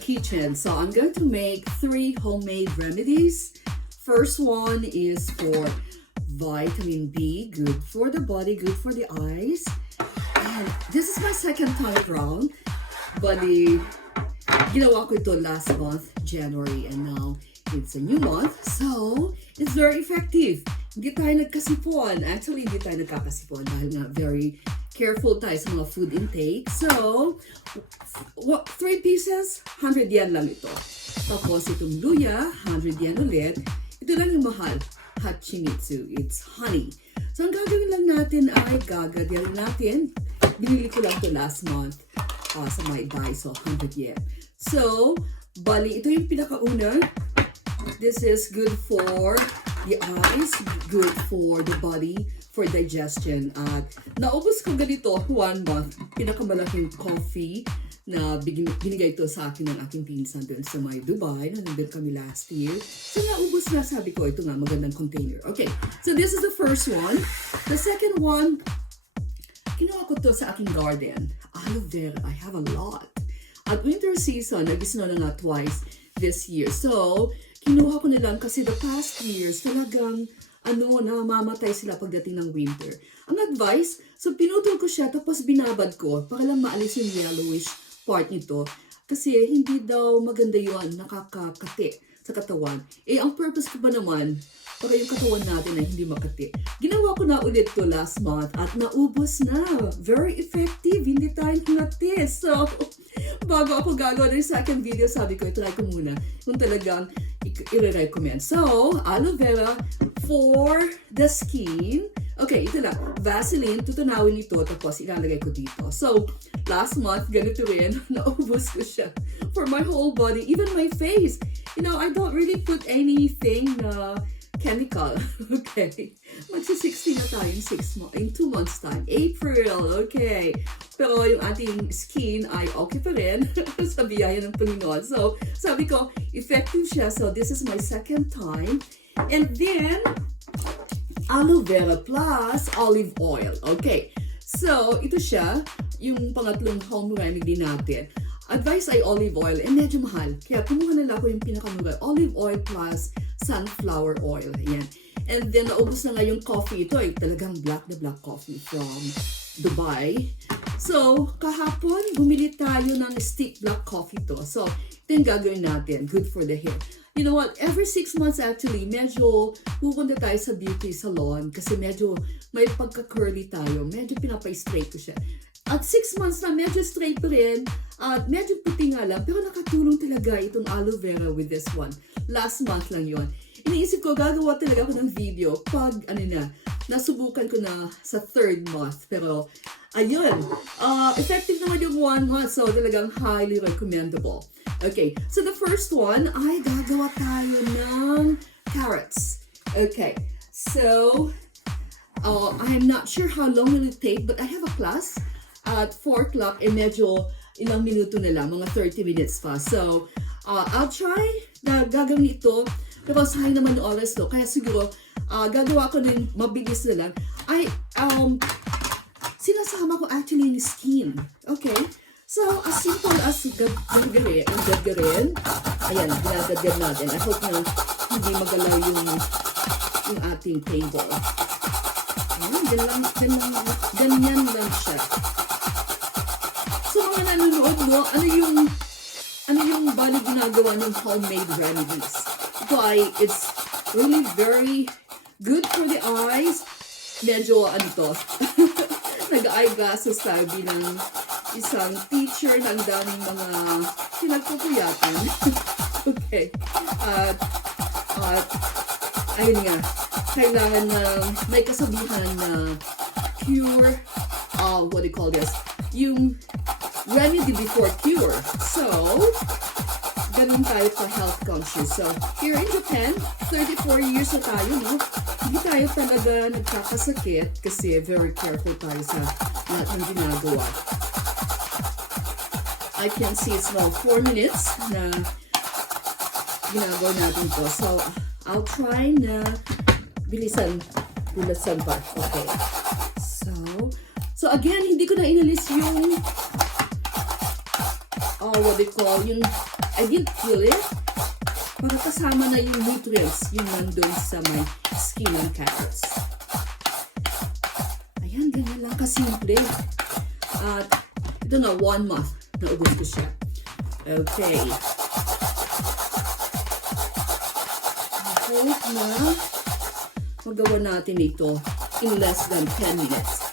kitchen. So I'm going to make 3 homemade remedies. First one is for vitamin B, good for the body, good for the eyes. And this is my second time around. Bali, ginawa ko ito last month, January, and now it's a new month. So, it's very effective. Hindi tayo nagkasipon. Actually, hindi tayo nagkakasipon dahil nga very careful tayo sa mga food intake. So, 3 pieces, 100 yen lang ito. Tapos itong luya, 100 yen ulit. Ito lang yung mahal, Hachimitsu. It's honey. So, ang gagawin lang natin ay gagawin natin. Binili ko lang ito last month sa my Daiso, 100 yen. So, bali, ito yung pinakauna. This is good for the eyes, good for the body, for digestion. At naubos ko ganito 1 month, pinakamalaking coffee na binigay ito sa akin ng aking pinsan doon sa may Dubai. Nandun kami last year. So naubos na, sabi ko, ito nga, magandang container. Okay, so this is the first one. The second one, kinuha ko to sa aking garden. Aloe vera, I have a lot. At winter season, nag-snow na nga twice this year. So, kinuha ko na lang kasi the past years, talagang, namamatay sila pagdating ng winter. Ang advice, so pinutol ko siya, tapos binabad ko, para lang maalis yung yellowish part nito. Kasi hindi daw maganda yun, nakakakati sa katawan. Ang purpose ko ba naman, para yung katawan natin ay hindi makati. Ginawa ko na ulit to last month at naubos na. Very effective, hindi tayo nakati. So, bago ako gagawa ng second video, sabi ko, try ko muna kung talagang i-recommend. So, aloe vera for the skin. Okay, ito lang. Vaseline, tutunawin ito, tapos ilalagay ko dito. So, last month, ganito rin, naubos ko siya for my whole body, even my face. I don't really put anything na chemical. Okay. Magsi-60 na tayo in 2 months time. April. Okay. Pero yung ating skin ay okay pa rin sa biyaya ng Panginoon. So, sabi ko, effective siya. So, this is my second time. And then, aloe vera plus olive oil. Okay. So, ito siya, yung pangatlong home remedy natin. Advice ay olive oil, medyo mahal. Kaya kumuha na lang ako yung pinakamura. Olive oil plus sunflower oil. Ayan. And then, naubos na nga yung coffee. Ito ay talagang black na black coffee from Dubai. So, kahapon, bumili tayo ng stick black coffee to. So, ito yung gagawin natin. Good for the hair. You know what? Every 6 months actually, medyo pupunta tayo sa beauty salon kasi medyo may pagka-curly tayo. Medyo pinapay-straight ko siya. At 6 months na, medyo straight pa rin. At medyo puti nga lang. Pero nakatulong talaga itong aloe vera with this one. Last month lang yon. Iniisip ko, gagawa talaga ako ng video pag, nasubukan ko na sa 3rd month. Pero, ayun. Effective naman yung 1 month. So, talagang highly recommendable. Okay. So, the first one ay gagawa tayo ng carrots. Okay. So, I'm not sure how long will it take, but I have a class at 4 o'clock, medyo ilang minuto na lang, mga 30 minutes pa. So, I'll try na gagawin ito, pero sayang naman yung oras to. Kaya siguro, gagawa ko din mabilis na lang. Sinasama ko actually yung skin. Okay? So, as simple as gagarin. Ayan, ginagagyan natin. I hope na hindi magalaw yung ating table. Ayan, ganyan lang siya. So, mga nanonood mo, ano yung bali ginagawa ng homemade remedies? Ito ay, it's really very good for the eyes. Medyo, nag-eyeglasses tayo bilang isang teacher ng daming mga pinagpupuyatan. Okay. Ayun nga, kailangan na may kasabihan na cure, what do you call this? Yung remedy before cure. So, ganun tayo pa health conscious. So, here in Japan, 34 years na tayo, no? Hindi tayo talaga nagkakasakit kasi very careful tayo sa lahat ng ginagawa. I can see it's now 4 minutes na ginagawa natin to. So, I'll try na bilisan pa. Okay. So again, hindi ko na inalis yung what they call, yung I didn't peel it para kasama na yung nutrients yung nandun sa may skin ng carrots. Ayan, ganyan lang kasimple. At ito na, 1 month na ubos ko siya. Okay. I hope na magawa natin ito in less than 10 minutes.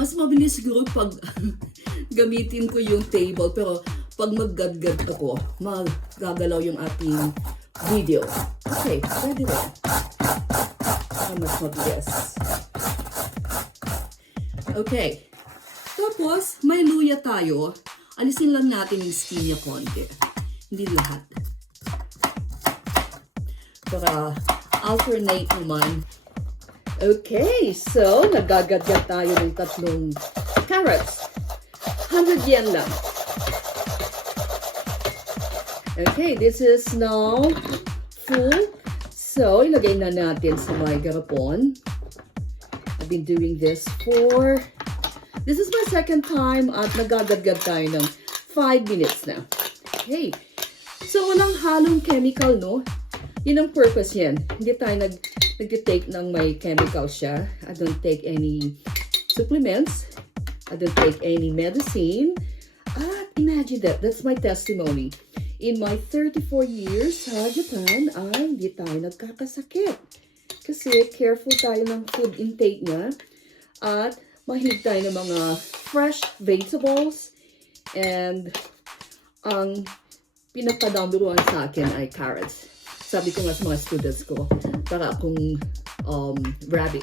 Mas mabilis siguro pag gamitin ko yung table, pero pag maggadgad ako, magagalaw yung ating video. Okay, ready rin. Mas mabilis. Okay. Tapos, may luya tayo. Alisin lang natin yung skin niya konti. Hindi lahat. Para alternate naman. Okay, so nagagadgad tayo ng 3 carrots. 100 yen lang. Okay, this is now full. So, ilagay na natin sa may garapon. I've been doing this for... This is my second time at nagagadgad tayo ng 5 minutes na. Okay. So, walang halong chemical, no? Yun ang purpose yan. Hindi tayo nag-take ng may chemical siya. I don't take any supplements. I don't take any medicine. At imagine that. That's my testimony. In my 34 years sa Japan, ay hindi tayo nagkakasakit. Kasi careful tayo ng food intake niya. At mahilig tayo ng mga fresh vegetables. And ang pinaka-number 1 sa akin ay carrots. Sabi ko nga sa mga students ko, para akong rabbit.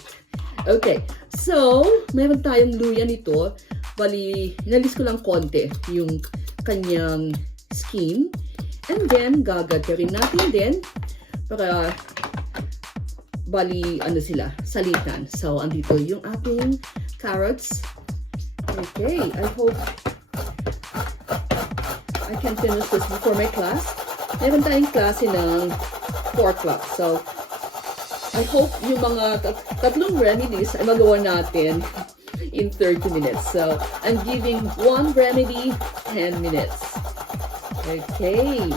Okay, so, meron tayong luya nito. Bali, inalis ko lang konti yung kanyang skin. And then, gagagawin natin din para, bali, ano sila, salitan. So, andito yung ating carrots. Okay, I hope I can finish this before my class. Meron tayong klase ng 4 o'clock. So, I hope yung mga 3 remedies ay magawa natin in 30 minutes. So, I'm giving 1 remedy, 10 minutes. Okay.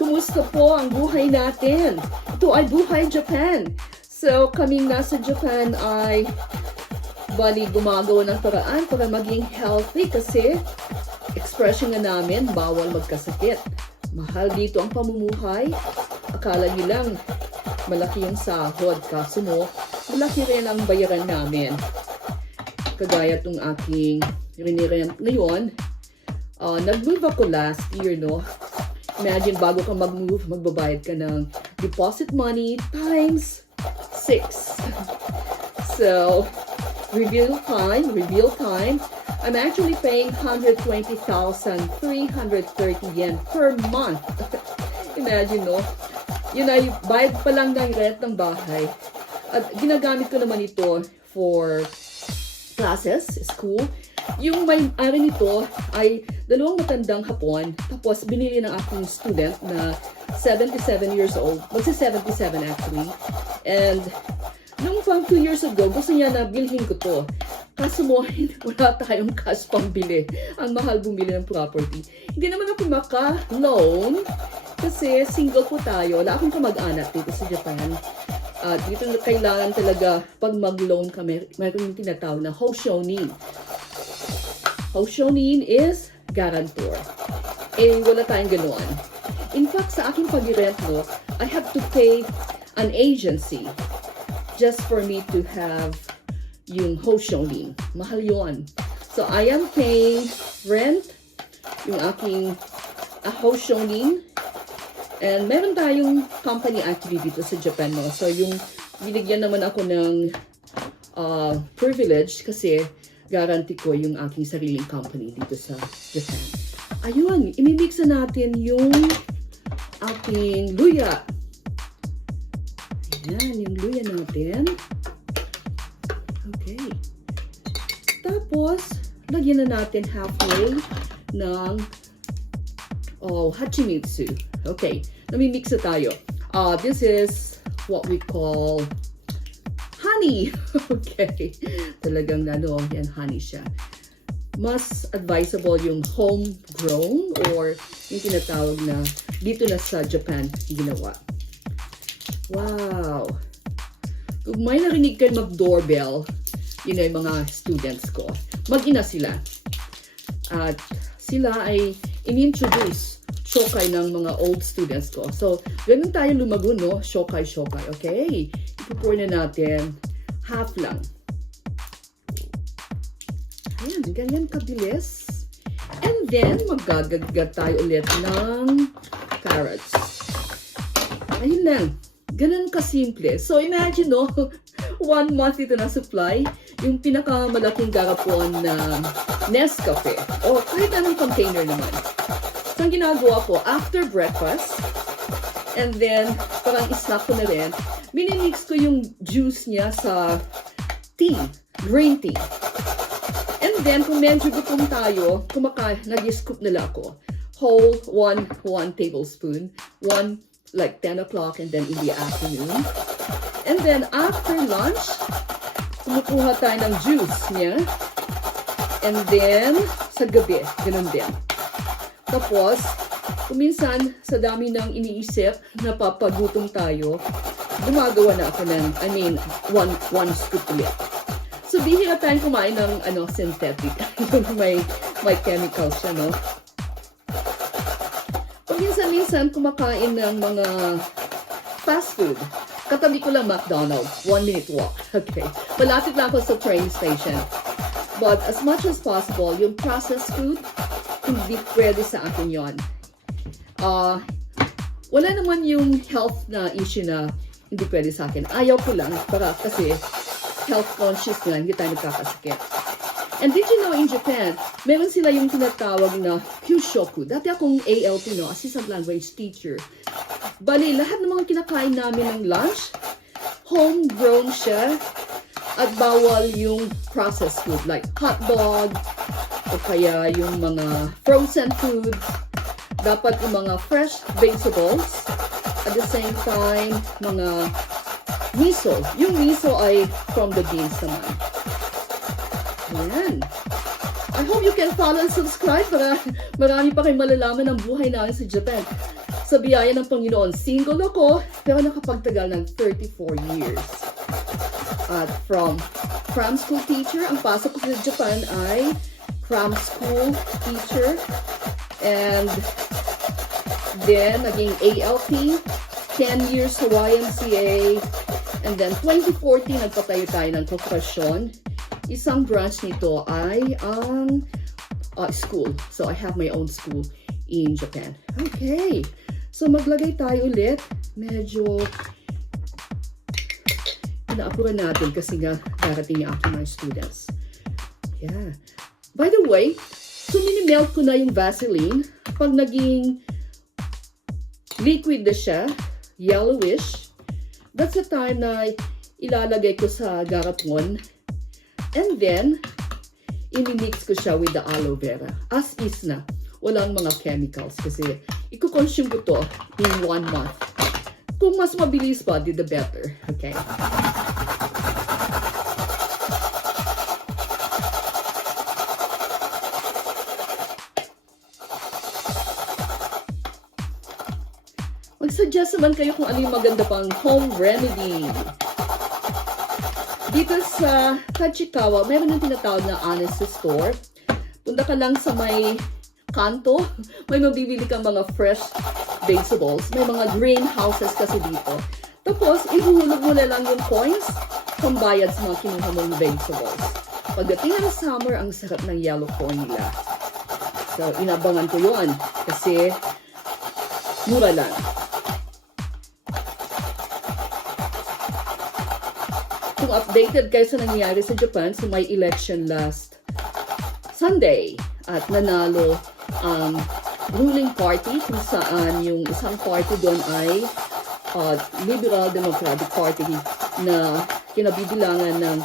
Kumusta po ang buhay natin? Ito ay Buhay Japan. So, kaming nasa Japan ay bali gumagawa ng paraan para maging healthy kasi expression nga namin, bawal magkasakit. Mahal dito ang pamumuhay. Akala nyo lang, malaki yung sahod. Kaso mo, malaki rin ang bayaran namin. Kagaya itong aking rinirent ngayon. Nag-move ako last year, no? Imagine, bago ka mag-move, magbabayad ka ng deposit money times 6. So, reveal time. I'm actually paying 120,330 yen per month. Imagine, no? Yun ay bayad pa lang ng rent ng bahay. At ginagamit ko naman ito for classes, school. Yung may-ari nito ay 2 matandang Hapon. Tapos binili ng aking student na 77 years old. Magsi-77 actually. And nung pang 2 years ago, gusto niya na bilhin ko to. Kaso mo, wala tayong cash pambili. Ang mahal bumili ng property. Hindi naman ako maka-loan kasi single po tayo. Wala akong kamag-anak dito sa Japan. Dito kailangan talaga pag mag-loan ka, mayroon yung tinatawag na houshonin. Houshonin is guarantor. Eh, wala tayong ganoon. In fact, sa aking pag-rent mo, I have to pay an agency just for me to have yung houshonin. Mahal yun. So, I am paying rent, yung aking houshonin. And meron tayong company actually dito sa Japan, no? So, yung binigyan naman ako ng privilege kasi guarantee ko yung aking sariling company dito sa Japan. Ayun, imimix na natin yung ating luya. Ayan, yung luya natin. Okay. Tapos, lagyan na natin halfway ng hachimitsu. Okay, namimix na tayo. This is what we call honey. Okay. Talagang ano, yan, honey siya. Mas advisable yung homegrown or yung tinatawag na dito na sa Japan ginawa. Wow! Kung may narinig kayo mag-doorbell, yun ay mga students ko. Mag-ina sila. At sila ay in-introduce shokai ng mga old students ko. So, ganun tayo lumago, no? Shokai. Okay? Ipupour na natin. Half lang. Ayan, ganyan kabilis. And then, magagagad tayo ulit ng carrots. Ayun lang. Ganun kasimple. So, imagine, no? 1 month ito na supply. Yung pinakamalaking garapon na Nescafe. O, kahit anong container naman. So, ang ginagawa ko, after breakfast, and then, parang snack ko na rin, minimix ko yung juice niya sa tea, green tea. And then, kung medyo gutom tayo, nag-scoop nila ako. Whole 1 tablespoon, 1 like 10 o'clock and then in the afternoon. And then, after lunch, kumukuha tayo ng juice niya. And then, sa gabi, ganun din. Tapos, kuminsan, sa dami ng iniisip, napapagutom tayo, gumagawa na ako ng, one scoop ulit. So, bihira tayong kumain ng, synthetic. may chemicals siya, no? Minsan kumakain ng mga fast food. Katabi ko lang McDonald's, 1 minute walk. Okay. Malapit lang ako sa train station. But as much as possible, yung processed food, hindi pwede sa akin yon. Wala naman yung health na issue na hindi pwede sa akin. Ayaw ko lang, kasi health conscious na, hindi tayo nagkakasakit. And did you know in Japan, meron sila yung tinatawag na Kyushoku. Dati akong ALT, no, Assistant Language Teacher. Bali, lahat ng mga kinakain namin ng lunch, homegrown siya, at bawal yung processed food like hot dog, o kaya yung mga frozen foods. Dapat yung mga fresh vegetables, at the same time, mga miso. Yung miso ay from the beans naman. Ayan. I hope you can follow and subscribe para marami pa kayong malalaman ng buhay namin sa Japan. Sa biyaya ng Panginoon, single ako, pero nakapagtagal ng 34 years. At from cram school teacher, ang pasok ko sa Japan ay cram school teacher. And then, naging ALT, 10 years sa YMCA. And then, 2014, nagpatayo tayo ng korporasyon. Isang branch nito ay ang school. So, I have my own school in Japan. Okay. So, maglagay tayo ulit. Medyo inaapuran natin kasi nga darating yung aking mga students. Yeah. By the way, so mini-melt ko na yung Vaseline. Pag naging liquid na siya, yellowish, that's the time na ilalagay ko sa garapon. And then, imimix ko siya with the aloe vera. As is na. Walang mga chemicals kasi i-consume ko to in 1 month. Kung mas mabilis pa, the better. Okay? Mag-suggest naman kayo kung ano yung maganda pang home remedy. Dito sa Kachikawa, meron yung tinatawag na Honest Store. Punta ka lang sa may kanto, may mabibili kang mga fresh vegetables. May mga greenhouses kasi dito. Tapos, ihuhulog mo na lang yung coins pambayad sa mga kinuha mong vegetables. Pagdating ng summer, ang sarap ng yellow corn nila. So, inabangan ko yun kasi mura lang. Kung updated kayo sa nangyayari sa Japan, so may election last Sunday at nanalo ang ruling party kung saan yung isang party doon ay Liberal Democratic Party na kinabibilangan ng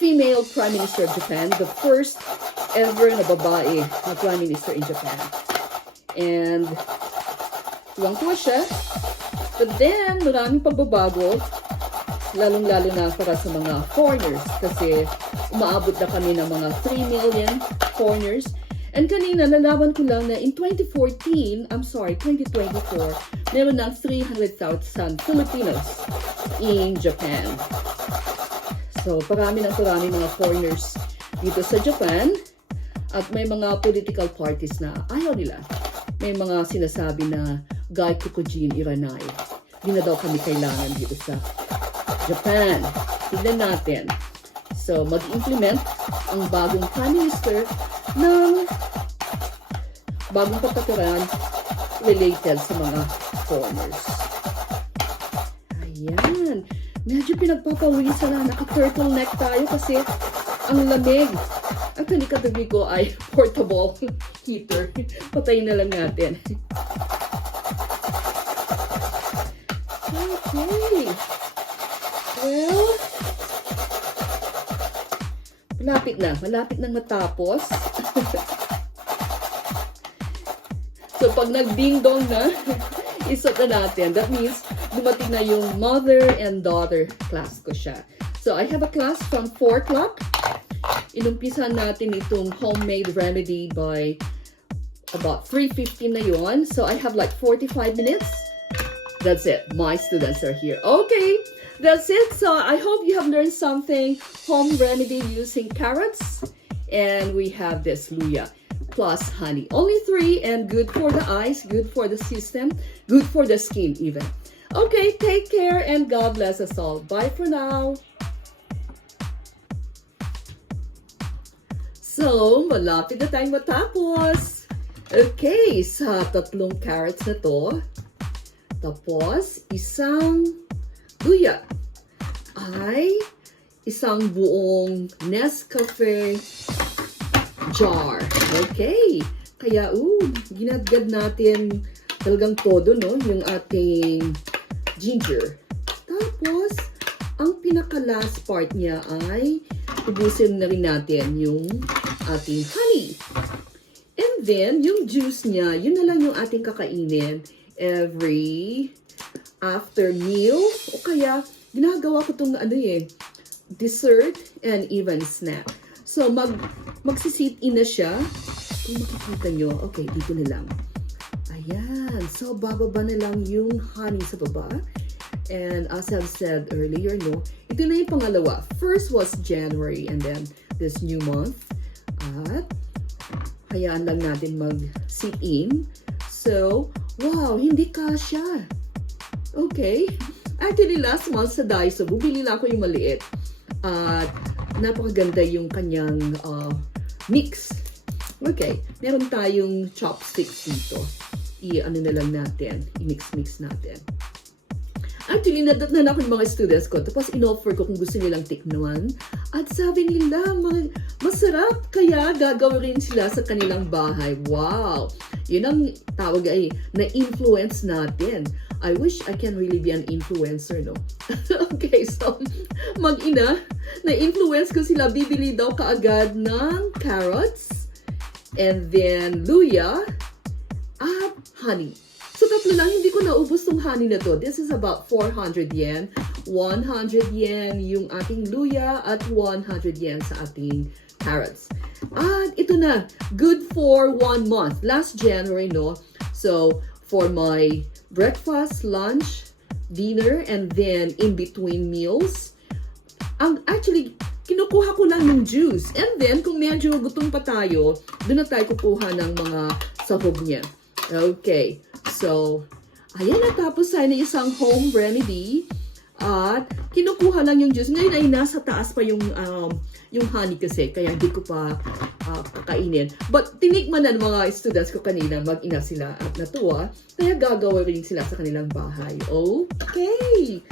female Prime Minister of Japan, the first ever na babae na Prime Minister in Japan. And tuwang-tuwa siya. But then, maraming pagbabago. lalong-lalo na para sa mga foreigners kasi umaabot na kami ng mga 3 million foreigners. And kanina, nalaman ko lang na in 2024, meron ng 300,000 Filipinos in Japan. So, parami mga foreigners dito sa Japan. At may mga political parties na ayaw nila. May mga sinasabi na Gai Kukujin Iranay. Hindi na daw kami kailangan dito sa Japan. Tignan natin. So, mag-implement ang bagong Prime Minister ng bagong patakaran related sa mga foreigners. Ayan. Medyo pinagpapawisan na. Naka-turtleneck tayo kasi ang lamig. Ang kanikatabi ko ay portable heater. Patayin na lang natin. Okay. Well, malapit na matapos. So, pag nag-ding-dong na, isot na natin. That means, dumating na yung mother and daughter class ko siya. So, I have a class from 4 o'clock. Inumpisan natin itong homemade remedy by about 3:15 na yun. So, I have like 45 minutes. That's it. My students are here. Okay. That's it. So, I hope you have learned something. Home remedy using carrots. And we have this luya plus honey. Only 3 and good for the eyes, good for the system, good for the skin even. Okay, take care and God bless us all. Bye for now. So, malapit na tayong matapos. Okay, sa 3 carrots na to, tapos isang luya ay isang buong Nescafe jar. Okay. Kaya, ginagad natin talagang todo, no? Yung ating ginger. Tapos, ang pinaka-last part niya ay ubusin na rin natin yung ating honey. And then, yung juice niya, yun na lang yung ating kakainin every after meal. O kaya, ginagawa ko itong dessert and even snack. So, magsisit in na siya. Kung makikita nyo, okay, dito na lang. Ayan. So, bababa na lang yung honey sa baba. And as I've said earlier, no, ito na yung pangalawa. First was January and then this new month. At hayaan lang natin mag-sit in. So, wow, hindi kasya. Okay. Actually, last month sa Daiso, bumili lang ako yung maliit. At napakaganda yung kanyang mix. Okay. Meron tayong chopsticks dito. I-ano na lang natin. I-mix-mix natin. Actually, nadatnan ako ng mga students ko. Tapos, in-offer ko kung gusto nilang tikman. At sabi nila, masarap. Kaya, gagawin sila sa kanilang bahay. Wow! Yun ang tawag ay na-influence natin. I wish I can really be an influencer, no? Okay, so, mag-ina, na-influence ko sila. Bibili daw kaagad ng carrots. And then, luya. At honey. So, tatlo lang, hindi ko naubos tong honey na to. This is about 400 yen. 100 yen yung ating luya at 100 yen sa ating carrots. At ito na, good for 1 month. Last January, no? So, for my breakfast, lunch, dinner, and then in between meals, actually, kinukuha ko lang yung juice. And then, kung medyo gutom pa tayo, doon na tayo kukuha ng mga sahog niya. Okay. So, ayan, natapos tayo na isang home remedy. At kinukuha lang yung juice. Ngayon ay nasa taas pa yung honey kasi. Kaya hindi ko pa kakainin. But tinikman na ng mga students ko kanina. Mag-ina sila at natuwa. Kaya gagawa rin sila sa kanilang bahay. Okay.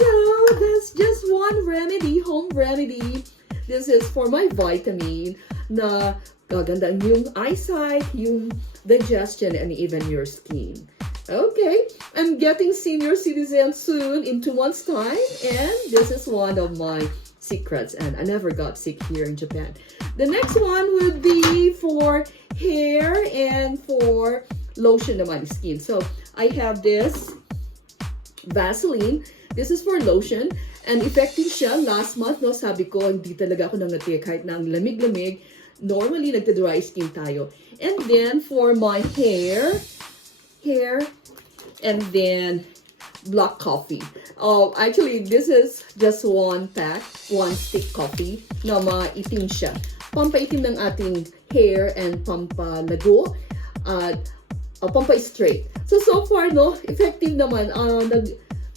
So, that's just one remedy. Home remedy. This is for my vitamin na gaganda yung eyesight, yung digestion, and even your skin. Okay, I'm getting senior citizen soon in 2 months' time, and this is one of my secrets, and I never got sick here in Japan. The next one would be for hair and for lotion naman skin. So, I have this Vaseline. This is for lotion, And effective siya. Last month, no, sabi ko, hindi talaga ako nangati kahit na ang lamig-lamig. Normally, nagda-dry skin tayo. And then, for my hair, and then, black coffee. Actually, this is just one pack, one stick coffee na maitim siya. Pampaitim ng ating hair and pampalago at pampa-straight. So far, no, effective naman.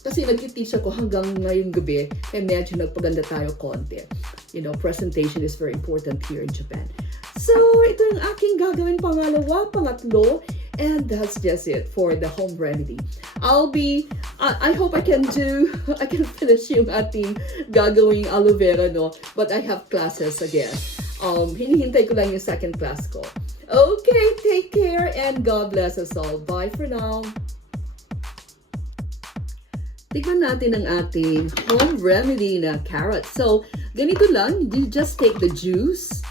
Kasi nag-teach ako hanggang ngayong gabi, kaya medyo nagpaganda tayo konti. You know, presentation is very important here in Japan. So, ito yung aking gagawin pangalawa, pangatlo, and that's just it for the home remedy. I hope I can finish yung ating gagawing aloe vera, no? But I have classes again. Hinihintay ko lang yung second class ko. Okay, take care and God bless us all. Bye for now. Tikman natin ang ating home remedy na carrot. So, ganito lang. You just take the juice.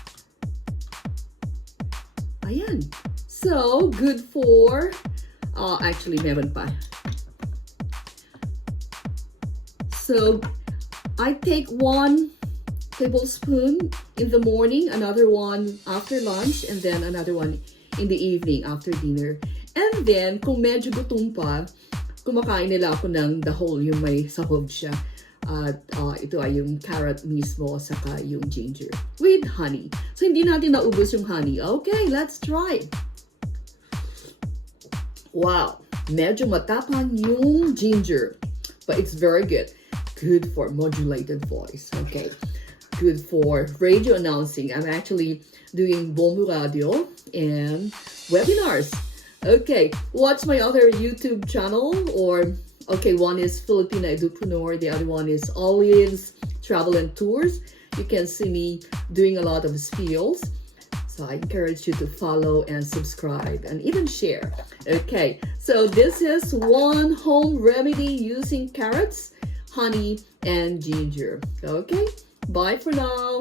Ayan. So, good for... actually, meron pa. So, I take 1 tablespoon in the morning, another one after lunch, and then another one in the evening after dinner. And then, kung medyo gutom pa, kumakain nila ako ng the whole, yung may sahog siya. At ito ay yung carrot mismo, saka yung ginger. With honey. So, hindi natin naubos yung honey. Okay, let's try. Wow, medyo matapang yung ginger. But it's very good. Good for modulated voice. Okay. Good for radio announcing. I'm actually doing Bombo Radio and webinars. Okay, watch my other YouTube channel one is Filipina Edupreneur, the other one is Olive's Travel and Tours. You can see me doing a lot of spills. So I encourage you to follow and subscribe and even share. Okay, so this is one home remedy using carrots, honey, and ginger. Okay, bye for now.